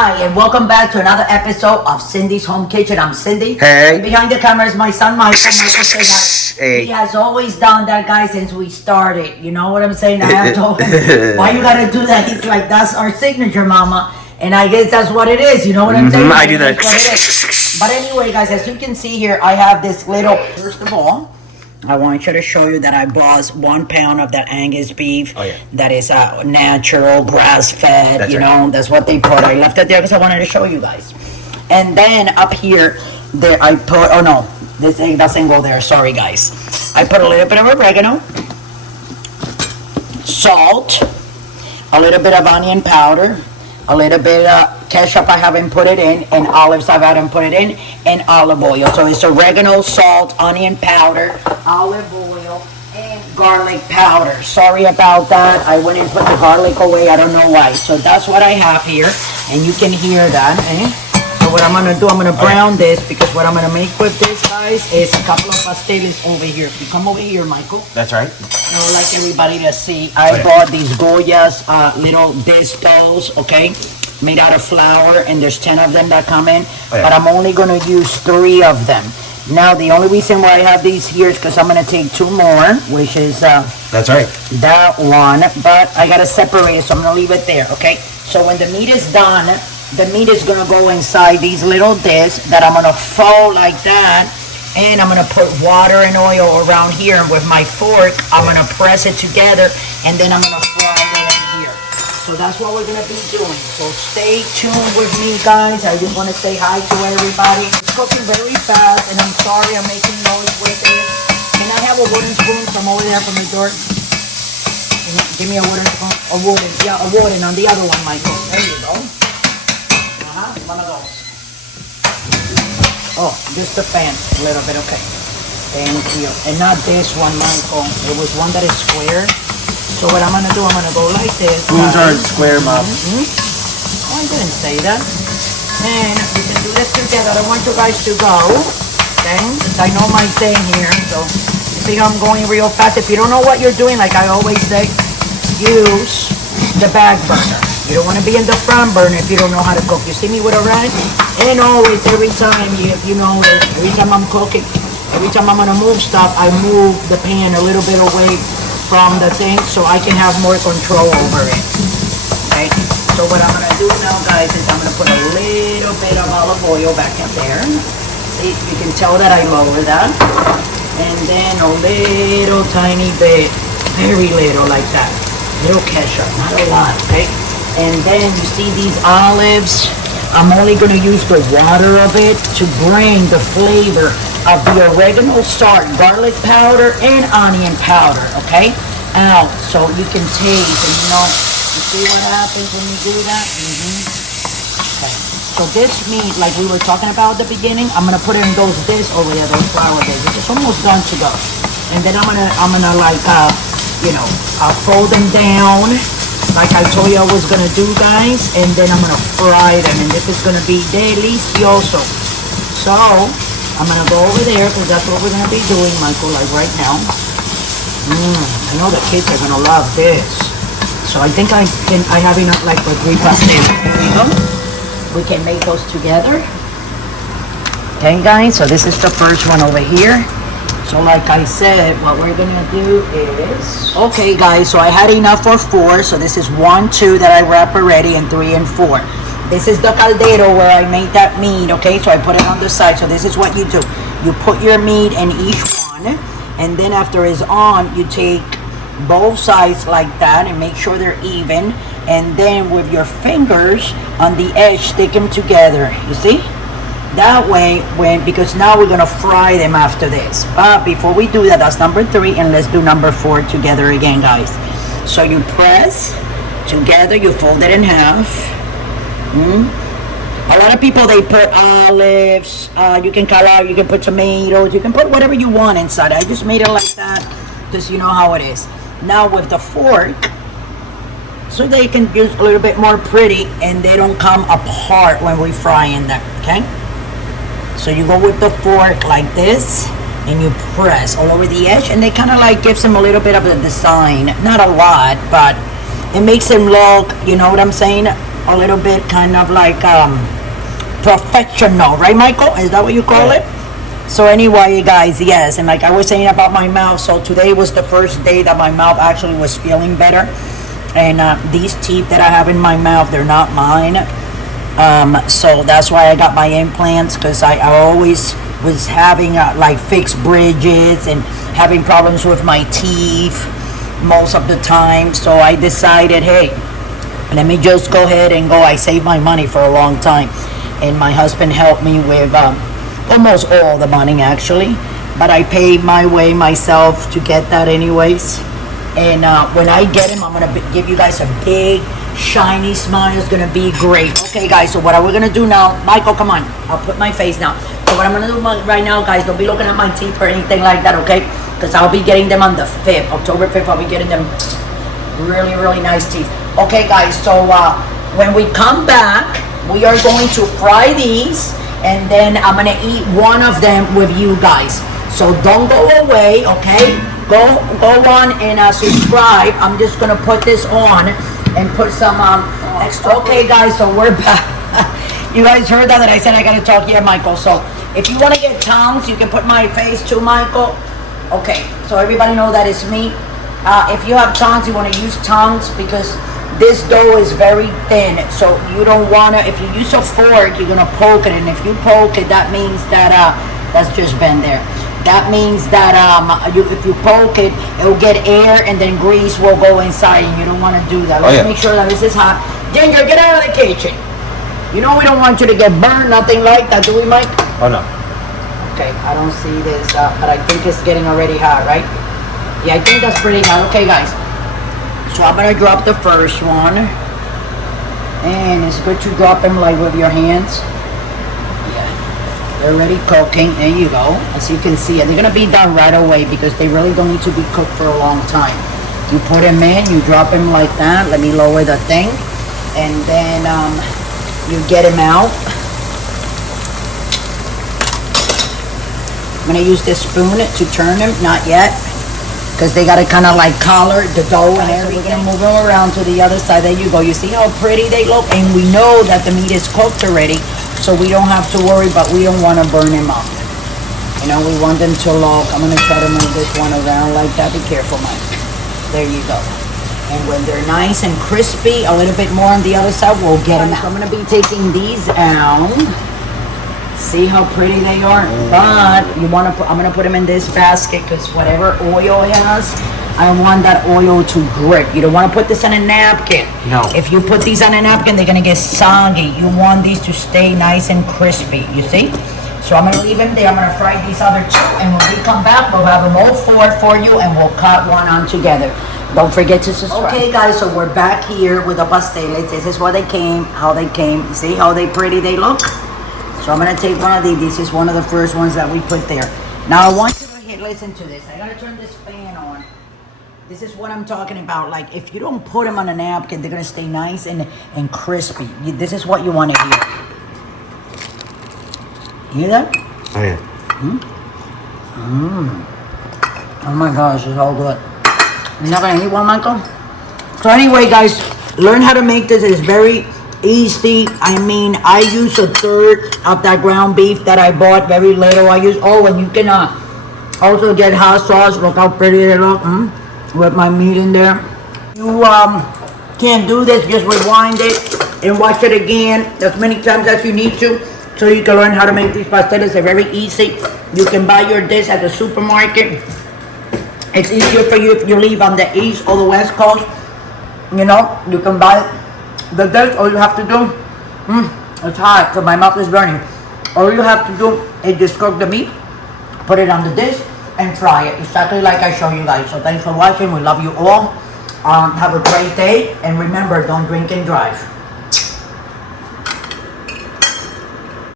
Hi, and welcome back to another episode of Cindy's Home Kitchen. I'm Cindy. Hey. And behind the camera is my son, Michael. Michael say that hey. He has always done that, guys, since we started. You know what I'm saying? I have told him, why you gotta do that? He's like, that's our signature, mama. And I guess that's what it is. You know what I'm saying? I do that. But anyway, guys, as you can see here, I have this little, first of all, I want you to show you that I bought 1 pound of that Angus beef. Oh, yeah. That is natural, grass-fed, That's you right. know, that's what they put. I left it there because I wanted to show you guys. And then up here, there I put, oh no, this egg doesn't go there, sorry guys. I put a little bit of oregano, salt, a little bit of onion powder, a little bit of ketchup I haven't put it in, and olives I haven't put it in, and olive oil. So it's oregano, salt, onion powder, olive oil, and garlic powder. Sorry about that. I went and put the garlic away. I don't know why. So that's what I have here, and you can hear that. So what I'm gonna do, I'm gonna brown this, because what I'm gonna make with this, guys, is a couple of pasteles over here. If you come over here, Michael. That's right. I would like everybody to see. I bought these Goya's little distos, okay, made out of flour, and there's 10 of them that come in, but I'm only gonna use 3 of them. Now the only reason why I have these here is because I'm gonna take 2 more, which is That's right. that one, but I gotta separate it, so I'm gonna leave it there, okay? So when the meat is done, the meat is gonna go inside these little discs that I'm gonna fold like that, and I'm gonna put water and oil around here, and with my fork, I'm gonna press it together, and then I'm gonna fry it in here. So that's what we're gonna be doing. So stay tuned with me, guys. I just wanna say hi to everybody. It's cooking very fast, and I'm sorry I'm making noise with it. Can I have a wooden spoon from over there from the door? Give me a wooden spoon. A wooden on the other one, Michael. There you go. One of those. Oh, just the fan, a little bit, okay. Thank you. And not this one, Michael. It was one that is square. So what I'm gonna do, I'm gonna go like this. Spoons aren't square, Mom. Oh, I didn't say that. And we can do this together. I don't want you guys to go. Okay? I know my thing here, so you see how I'm going real fast. If you don't know what you're doing, like I always say, use the back burner. You don't want to be in the front burner if you don't know how to cook. You see me with a rag? And always, every time, you know, every time I'm cooking, every time I'm going to move stuff, I move the pan a little bit away from the thing so I can have more control over it. Okay? So what I'm going to do now, guys, is I'm going to put a little bit of olive oil back in there. See, you can tell that I lower that. And then a little tiny bit, very little like that. Little ketchup, not a lot, okay? And then you see these olives, I'm only going to use the water of it to bring the flavor of the oregano, salt, garlic powder, and onion powder, okay, out. So you can taste, and you see what happens when you do that? Okay. So this meat, like we were talking about at the beginning, I'm going to put it in those discs over there, those flour discs. It's almost done to go. And then I'm gonna like, I'll fold them down, like I told you I was gonna do, guys, and then I'm gonna fry them, and this is gonna be delicioso. So I'm gonna go over there, because that's what we're gonna be doing, Michael, like right now. I know the kids are gonna love this. So I think I have enough, like, for 3 pasteles. Here we go. We can make those together. Okay, guys, so this is the first one over here. So like I said, what we're gonna do is, okay guys, so I had enough for 4, so this is 1, 2 that I wrap already, and 3 and 4. This is the caldero where I made that meat, okay, so I put it on the side. So this is what you do. You put your meat in each one, and then after it's on, you take both sides like that and make sure they're even, and then with your fingers on the edge, stick them together, you see? That way, because now we're gonna fry them after this. But before we do that, that's number 3, and let's do number 4 together again, guys. So you press together, you fold it in half. A lot of people, they put olives, you can put tomatoes, you can put whatever you want inside. I just made it like that, because you know how it is. Now with the fork, so they can use a little bit more pretty, and they don't come apart when we fry in them, okay? So you go with the fork like this, and you press all over the edge, and they kind of like gives them a little bit of a design. Not a lot, but it makes them look, you know what I'm saying, a little bit kind of like professional, right, Michael? Is that what you call it? So anyway, guys, yes, and like I was saying about my mouth, so today was the first day that my mouth actually was feeling better. And these teeth that I have in my mouth, they're not mine. So that's why I got my implants, because I always was having like fixed bridges and having problems with my teeth most of the time. So I decided, hey, let me just go ahead and go. I saved my money for a long time, and my husband helped me with almost all the money actually, but I paid my way myself to get that anyways. And when I get him, I'm gonna give you guys a big shiny smile. It's gonna be great. Okay, guys, so what are we gonna do now? Michael, come on, I'll put my face now. So what I'm gonna do right now, guys, don't be looking at my teeth or anything like that, okay? Because I'll be getting them on the 5th, October 5th. I'll be getting them really, really nice teeth. Okay, guys, so when we come back, we are going to fry these, and then I'm gonna eat one of them with you guys. So don't go away, okay? Go on and subscribe. I'm just gonna put this on and put some extra. Okay, guys, so we're back. You guys heard that I said I gotta talk here, Michael. So if you want to get tongs, you can put my face too, Michael. Okay, so everybody know that it's me. If you have tongs, you want to use tongs, because this dough is very thin, so you don't want to, if you use a fork, you're going to poke it, and if you poke it, that means that, that's just been there. That means that if you poke it, it will get air, and then grease will go inside, and you don't want to do that. Let's make sure that this is hot. Ginger, get out of the kitchen. You know we don't want you to get burned, nothing like that, do we, Mike? Oh, no. Okay, I don't see this, but I think it's getting already hot, right? Yeah, I think that's pretty hot. Okay, guys. So I'm gonna drop the first one, and it's good to drop them like with your hands. Yeah, they're already cooking. There you go. As you can see, and they're gonna be done right away because they really don't need to be cooked for a long time. You put them in, you drop them like that. Let me lower the thing, and then you get them out. I'm gonna use this spoon to turn them. Not yet, because they gotta kind of like collar the dough and everything. We're gonna move them around to the other side. There you go. You see how pretty they look? And we know that the meat is cooked already, so we don't have to worry, but we don't want to burn them up. You know, we want them to look. I'm gonna try to move this one around like that. Be careful, Mike. There you go. And when they're nice and crispy, a little bit more on the other side, we'll get them out. So I'm gonna be taking these out. See how pretty they are? But you want to put, I'm gonna put them in this basket, because whatever oil it has, I want that oil to grip. You don't want to put this on a napkin. No. If you put these on a napkin, they're gonna get soggy. You want these to stay nice and crispy, you see? So I'm gonna leave them there. I'm gonna fry these other two, and when we come back, we'll have them all four for you, and we'll cut one on together. Don't forget to subscribe. Okay, guys, so we're back here with the pasteles. This is what they came, how they came. You see how pretty they look? So I'm gonna take one of these. This is one of the first ones that we put there. Now I want you to listen to this. I gotta turn this fan on. This is what I'm talking about. Like, if you don't put them on a napkin, they're gonna stay nice and crispy. This is what you want to hear. Hear that? Oh, yeah. Oh my gosh, it's all good. You're not gonna eat one, Michael? So anyway, guys, learn how to make this. It's very easy. I mean, I use a third of that ground beef that I bought, very little. I use, and you can also get hot sauce. Look how pretty they look, with my meat in there. You can't do this, just rewind it and watch it again as many times as you need to, so you can learn how to make these pasteles. They're very easy. You can buy your dish at the supermarket. It's easier for you if you live on the east or the west coast. You know, you can buy the dish. All you have to do, it's hot, so my mouth is burning. All you have to do is just cook the meat, put it on the dish, and fry it, exactly like I show you guys. So thanks for watching. We love you all. Have a great day, and remember, don't drink and drive.